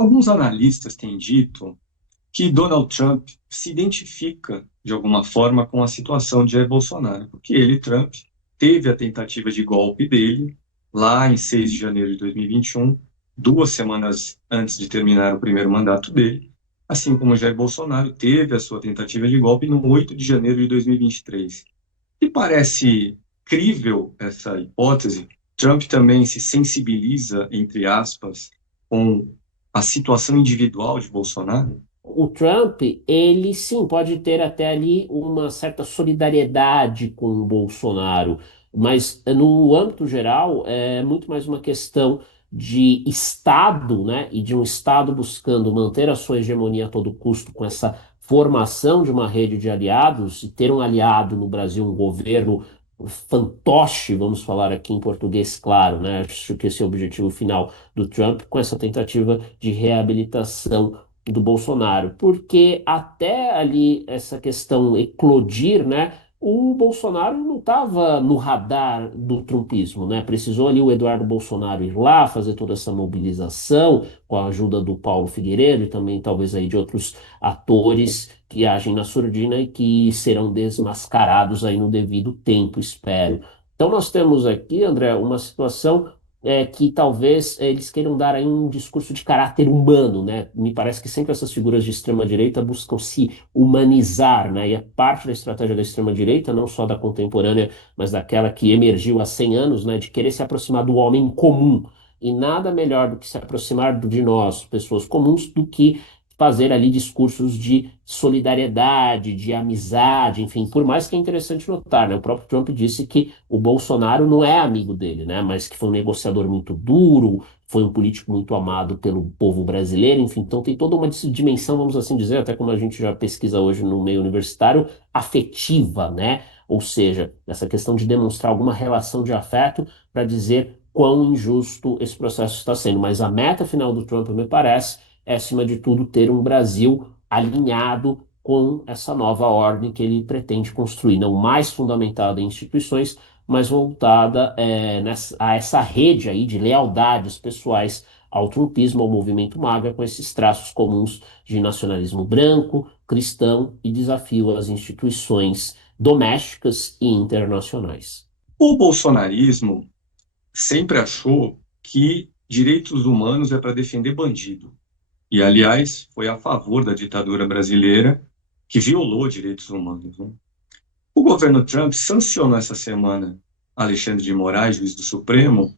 Alguns analistas têm dito que Donald Trump se identifica de alguma forma com a situação de Jair Bolsonaro, porque ele, Trump, teve a tentativa de golpe dele lá em 6 de janeiro de 2021, 2 semanas antes de terminar o primeiro mandato dele, assim como Jair Bolsonaro teve a sua tentativa de golpe no 8 de janeiro de 2023. E parece crível essa hipótese. Trump também se sensibiliza, entre aspas, com a situação individual de Bolsonaro. O Trump, ele sim pode ter até ali uma certa solidariedade com o Bolsonaro, mas no âmbito geral é muito mais uma questão de Estado, né? E de um Estado buscando manter a sua hegemonia a todo custo com essa formação de uma rede de aliados e ter um aliado no Brasil, um governo fantoche, vamos falar aqui em português claro, né? Acho que esse é o objetivo final do Trump com essa tentativa de reabilitação do Bolsonaro, porque até ali essa questão eclodir, né? O Bolsonaro não estava no radar do trumpismo, né? Precisou ali o Eduardo Bolsonaro ir lá fazer toda essa mobilização com a ajuda do Paulo Figueiredo e também talvez aí de outros atores que agem na surdina e que serão desmascarados aí no devido tempo, espero. Então nós temos aqui, André, uma situação que talvez eles queiram dar aí um discurso de caráter humano, né? Me parece que sempre essas figuras de extrema-direita buscam se humanizar, né? E é parte da estratégia da extrema-direita, não só da contemporânea, mas daquela que emergiu há 100 anos, né? De querer se aproximar do homem comum. E nada melhor do que se aproximar de nós, pessoas comuns, do que fazer ali discursos de solidariedade, de amizade, enfim, por mais que é interessante notar, né? O próprio Trump disse que o Bolsonaro não é amigo dele, né? Mas que foi um negociador muito duro, foi um político muito amado pelo povo brasileiro, enfim, então tem toda uma dimensão, vamos assim dizer, até como a gente já pesquisa hoje no meio universitário, afetiva, né? Ou seja, essa questão de demonstrar alguma relação de afeto para dizer quão injusto esse processo está sendo. Mas a meta final do Trump, me parece, é, acima de tudo, ter um Brasil alinhado com essa nova ordem que ele pretende construir, não mais fundamentada em instituições, mas voltada a essa rede aí de lealdades pessoais ao trumpismo, ao movimento MAGA, com esses traços comuns de nacionalismo branco, cristão e desafio às instituições domésticas e internacionais. O bolsonarismo sempre achou que direitos humanos é para defender bandido. E, aliás, foi a favor da ditadura brasileira que violou direitos humanos, né? O governo Trump sancionou essa semana Alexandre de Moraes, juiz do Supremo,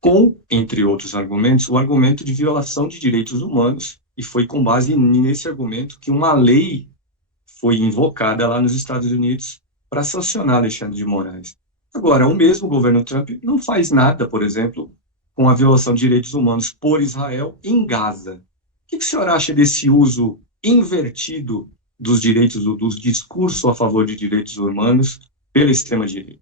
com, entre outros argumentos, o argumento de violação de direitos humanos, e foi com base nesse argumento que uma lei foi invocada lá nos Estados Unidos para sancionar Alexandre de Moraes. Agora, o mesmo governo Trump não faz nada, por exemplo, com a violação de direitos humanos por Israel em Gaza. O que o senhor acha desse uso invertido dos direitos, do discurso a favor de direitos humanos pela extrema-direita?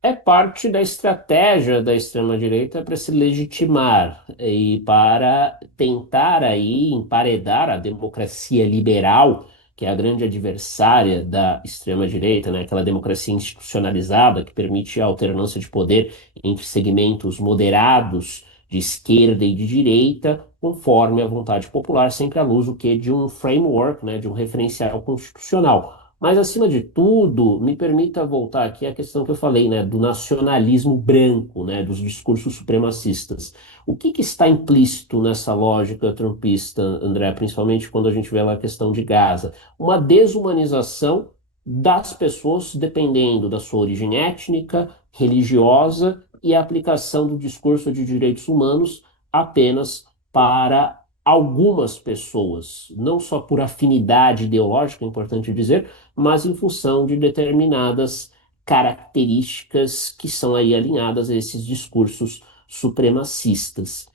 É parte da estratégia da extrema-direita para se legitimar e para tentar aí emparedar a democracia liberal, que é a grande adversária da extrema-direita, né? Aquela democracia institucionalizada que permite a alternância de poder entre segmentos moderados de esquerda e de direita, conforme a vontade popular, sempre à luz o que de um framework, né? De um referencial constitucional. Mas, acima de tudo, me permita voltar aqui à questão que eu falei, né, do nacionalismo branco, né, dos discursos supremacistas. O que está implícito nessa lógica trumpista, André, principalmente quando a gente vê lá a questão de Gaza? Uma desumanização das pessoas dependendo da sua origem étnica, religiosa e a aplicação do discurso de direitos humanos apenas para algumas pessoas, não só por afinidade ideológica, é importante dizer, mas em função de determinadas características que são aí alinhadas a esses discursos supremacistas.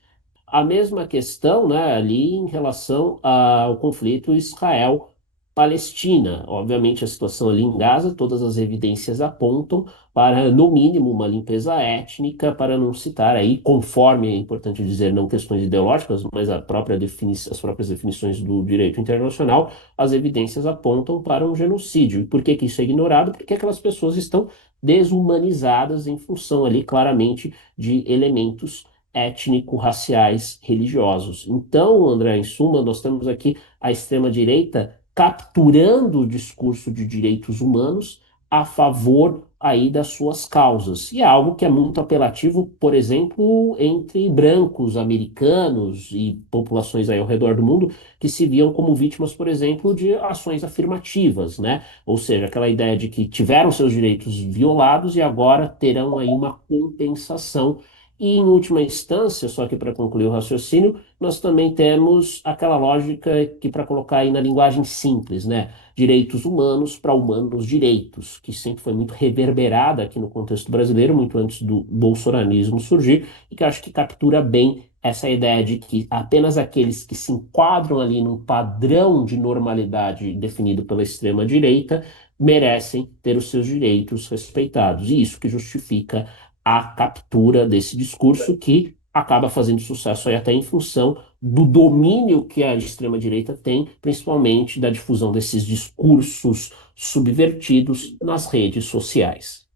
A mesma questão, né, ali em relação ao conflito Israel-Palestina. Obviamente, a situação ali em Gaza, todas as evidências apontam para, no mínimo, uma limpeza étnica, para não citar aí, conforme é importante dizer, não questões ideológicas, mas as próprias definições do direito internacional, as evidências apontam para um genocídio. E por que que isso é ignorado? Porque aquelas pessoas estão desumanizadas em função ali, claramente, de elementos étnico-raciais religiosos. Então, André, em suma, nós temos aqui a extrema-direita capturando o discurso de direitos humanos a favor aí das suas causas. E é algo que é muito apelativo, por exemplo, entre brancos americanos e populações aí ao redor do mundo que se viam como vítimas, por exemplo, de ações afirmativas, né? Ou seja, aquela ideia de que tiveram seus direitos violados e agora terão aí uma compensação. E, em última instância, só que para concluir o raciocínio, nós também temos aquela lógica que, para colocar aí na linguagem simples, né? Direitos humanos para humanos direitos, que sempre foi muito reverberada aqui no contexto brasileiro, muito antes do bolsonarismo surgir, e que eu acho que captura bem essa ideia de que apenas aqueles que se enquadram ali num padrão de normalidade definido pela extrema-direita merecem ter os seus direitos respeitados. E isso que justifica a captura desse discurso que acaba fazendo sucesso aí até em função do domínio que a extrema-direita tem, principalmente da difusão desses discursos subvertidos nas redes sociais.